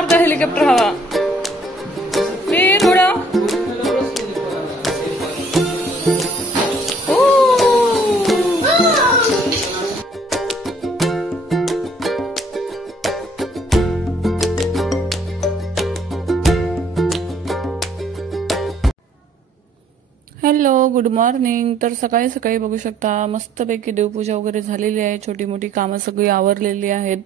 मारता हेलिकॉप्टर हवा वीर उडव. Hello good morning. तर सकाळी सकाळी बघू शकता मस्तपैकी देवपूजा वगैरे झालेली आहे. छोटी मोठी कामं सगळी आवरलेली आहेत.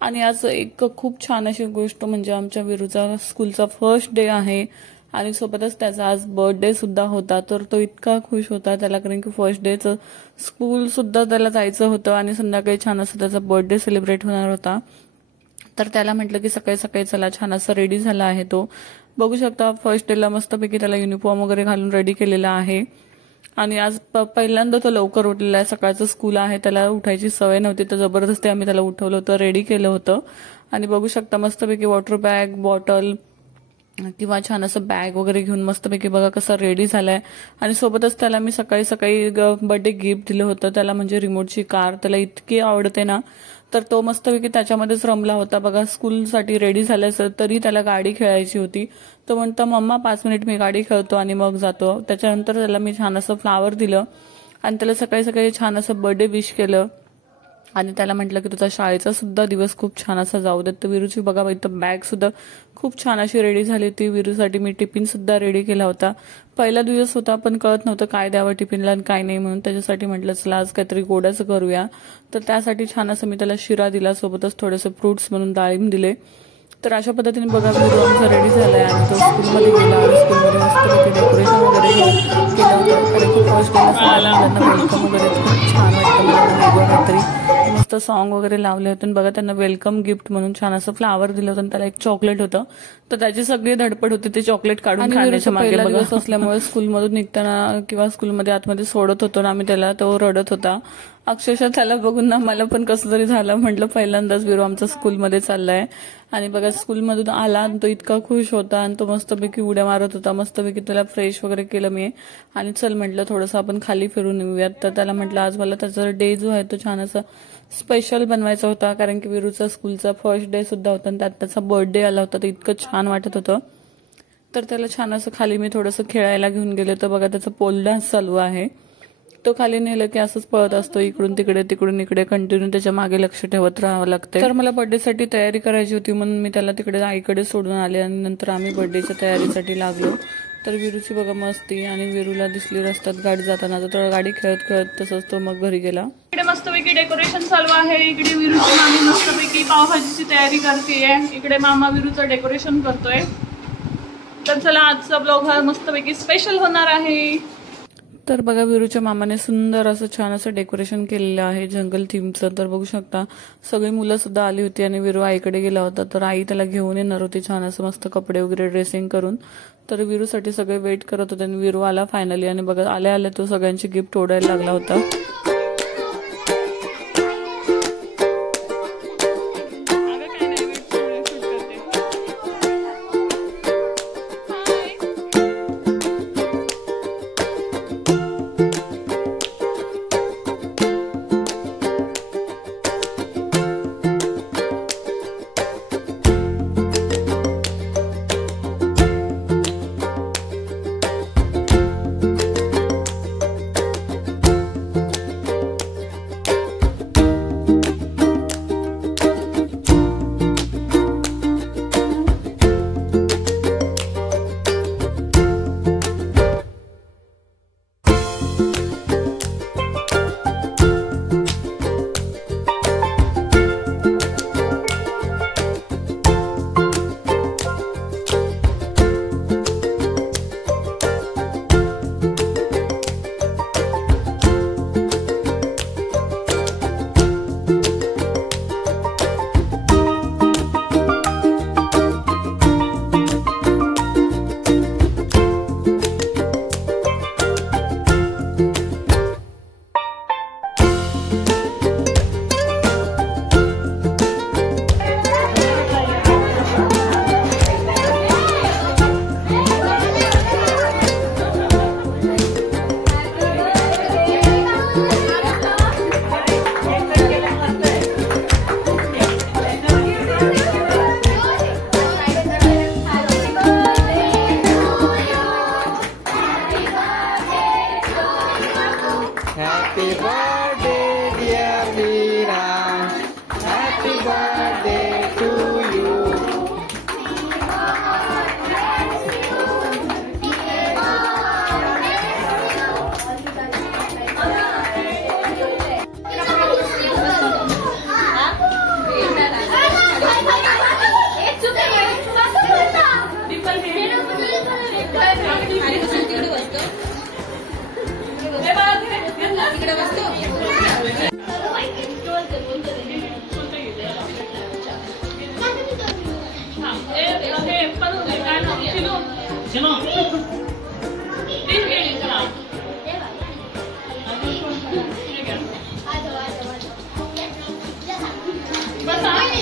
आणि आज एक खूप छान अशी गोष्ट म्हणजे आमच्या विरूचा स्कूलचा फर्स्ट डे आहे आणि सोबतच त्याचा आज बर्थडे सुद्धा होता. तर तो इतका खुश होता त्याला, कारण की फर्स्ट डेचं स्कूल सुद्धा त्याला जायचं होतं आणि संध्याकाळी छान असं त्याचा बर्थडे सेलिब्रेट होणार होता. तर त्याला म्हटलं की सकाळी सकाळी चला, छान असं रेडी झाला आहे तो. बघू शकता फर्स्ट डेला मस्तपैकी त्याला युनिफॉर्म वगैरे घालून रेडी केलेला आहे. आणि आज पहिल्यांदा तो लवकर उठलेला आहे. सकाळचं स्कूल आहे, त्याला उठायची सवय नव्हती, तर जबरदस्ती आम्ही त्याला उठवलं होतं, रेडी केलं होतं. आणि बघू शकता मस्तपैकी वॉटर बॅग, बॉटल किंवा छान असं बॅग वगैरे घेऊन मस्तपैकी बघा कसा रेडी झालाय. आणि सोबतच त्याला मी सकाळी सकाळी बर्थडे गिफ्ट दिलं होतं त्याला, म्हणजे रिमोटची कार. त्याला इतकी आवडते ना, तर तो मस्तपैकी त्याच्यामध्येच रमला होता. बघा स्कूलसाठी रेडी झाल्यास तरी त्याला गाडी खेळायची होती. तो म्हणतो मम्मा 5 मिनिट मी गाडी खेळतो आणि मग जातो. त्याच्यानंतर त्याला मी छान असं फ्लावर दिलं आणि त्याला सकाळी सकाळी छान असं बर्थडे विश केलं. आणि त्याला म्हटलं की तुझा शाळेचा सुद्धा दिवस खूप छान असा जाऊ देत. तर विरूची बघा इथं बॅग सुद्धा खूप छान अशी रेडी झाली होती. विरूसाठी मी टिफिन सुद्धा रेडी केला होता. पहिला दिवस होता पण कळत नव्हतं काय द्यावं टिफिनला आणि काय नाही, म्हणून त्याच्यासाठी म्हटलं चला आज काहीतरी गोडाचं करूया. तर त्यासाठी छान असं मी त्याला शिरा दिला, सोबतच थोडेसे फ्रुट्स म्हणून डाळिंब दिले. तर अशा पद्धतीने बघा विरू आमचा रेडी झालाय आणि तो स्कूलमध्ये गेला आणि स्कूलमध्ये मस्त डेकोरेशन वगैरे केलं होतं. कारण की फर्स्ट डेला सगळ्या मुलांना वेलकम वगैरे खूप छान वाटतं मुलांना, वेगळं काहीतरी मस्त सॉन्ग वगैरे लावले होते. बघा त्यांना वेलकम गिफ्ट म्हणून छान असं फ्लावर दिलं होतं आणि त्याला एक चॉकलेट होतं. तर त्याची सगळी धडपड होती ते चॉकलेट काढून खाण्याच्या मागे. दिवस असल्यामुळे स्कूलमधून निघताना किंवा स्कूलमध्ये आतमध्ये सोडत होतो ना आम्ही त्याला, तो रडत होता. अक्षरशः त्याला बघून ना मला पण कसं तरी झालं. म्हटलं पहिल्यांदाच विरू आमचा स्कूलमध्ये चाललाय. आणि बघा स्कूलमधून आला आणि तो इतका खुश होता आणि तो मस्तपैकी उड्या मारत होता. मस्तपैकी त्याला फ्रेश वगैरे केलं मी आणि चल म्हटलं थोडंसं आपण खाली फिरून येऊयात. तर त्याला म्हटलं आज मला त्याचा डे जो आहे तो छान असं स्पेशल बनवायचा होता, कारण की विरूचा स्कूलचा फर्स्ट डे सुद्धा होता आणि त्यात त्याचा बर्थडे आला होता. तर इतकं छान वाटत होतं. तर त्याला छान असं खाली मी थोडंसं खेळायला घेऊन गेले. तर बघा त्याचा पोल डान्स चालू आहे. तो खाली नेलं की असंच पळत असतो, इकडून तिकडे तिकडून इकडे, कंटिन्यू त्याच्या मागे लक्ष ठेवत राहावं लागतं. तर मला बर्थडेसाठी तयारी करायची होती म्हणून मी त्याला तिकडे आईकडे सोडून आले आणि नंतर आम्ही बर्थडेच्या तयारीसाठी लागलो. तर विरूची बघा मस्ती, आणि विरूला दिसली रस्त्यात गाडी जाताना, तर गाडी खेळत खेळत तसंच तो मग घरी गेला. इकडे मस्तपैकी डेकोरेशन चालू आहे. इकडे विरूची मामी मस्तपैकी पावभाजीची तयारी करतेय. इकडे मामा विरूचं डेकोरेशन करतोय. तर चला आजचा ब्लॉग हा मस्तपैकी स्पेशल होणार आहे. तर बघा विरूच्या मामाने सुंदर असं छान असं डेकोरेशन केलेलं आहे जंगल थीमचं. तर बघू शकता सगळी मुलं सुद्धा आली होती आणि विरू आईकडे गेला होता. तर आई त्याला घेऊन येणार होती छान असं मस्त कपडे वगैरे ड्रेसिंग करून. तर विरूसाठी सगळे वेट करत होते आणि विरू आला फायनली. आणि बघा आल्या आल्या तो सगळ्यांची गिफ्ट ओढायला लागला होता. Happy birthday, dear Veera. Happy birthday to you.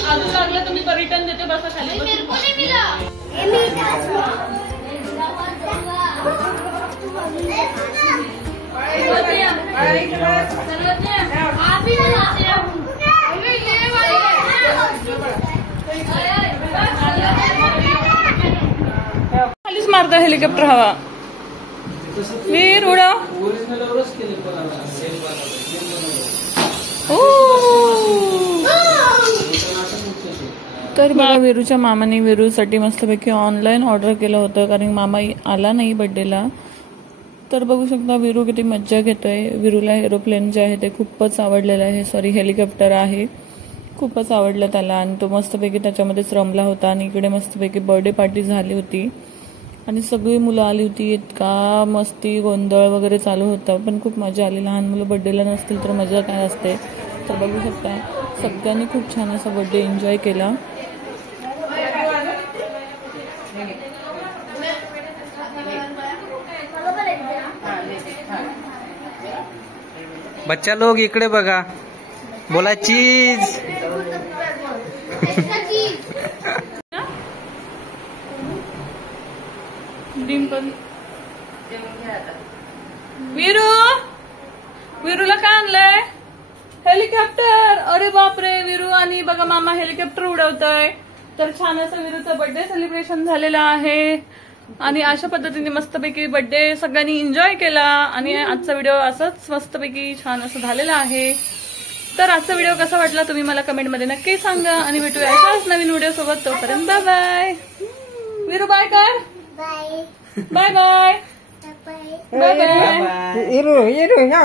अजून लागलं तुम्ही रिटर्न देते बसा खाली. खालीच मारता हेलिकॉप्टर हवा. वीर उडव. तर बघा वीरूच्या मामाने वीरूसाठी मस्तपैकी ऑनलाईन ऑर्डर केलं होतं कारण मामा आला नाही बर्थडेला. तर बघू शकता वीरू किती मज्जा घेतोय. वीरूला एरोप्लेन जे आहे ते खूपच आवडलेलं आहे. सॉरी हेलिकॉप्टर आहे. खूपच आवडलं त्याला आणि तो मस्तपैकी त्याच्यामध्येच रमला होता. आणि इकडे मस्तपैकी बर्थडे पार्टी झाली होती आणि सगळी मुलं आली होती. इतका मस्ती गोंधळ वगैरे चालू होता पण खूप मजा आली. लहान मुलं बर्थडेला नसतील तर मजा काय असते. तर बघू शकता सगळ्यांनी खूप छान असा बर्थडे एन्जॉय केला. बच्चा लोग इकडे बघा. बोला चीज. डिंपल वीरूला काय आणलंय. हेलिकॉप्टर. अरे बापरे. वीरू आणि बघा मामा हेलिकॉप्टर उडवतोय. तर छान असं वीरूचं बर्थडे सेलिब्रेशन झालेलं आहे आणि अशा पद्धतीने मस्तपैकी बर्थडे सगळ्यांनी एन्जॉय केला. आणि आजचा व्हिडिओ असंच मस्तपैकी छान असं झालेला आहे. तर आजचा व्हिडिओ कसा वाटला तुम्ही मला कमेंटमध्ये नक्की सांगा आणि भेटूया अशाच नवीन व्हिडिओ सोबत. तोपर्यंत बाय बाय. वीरू बाय कर. Bye bye bye bye.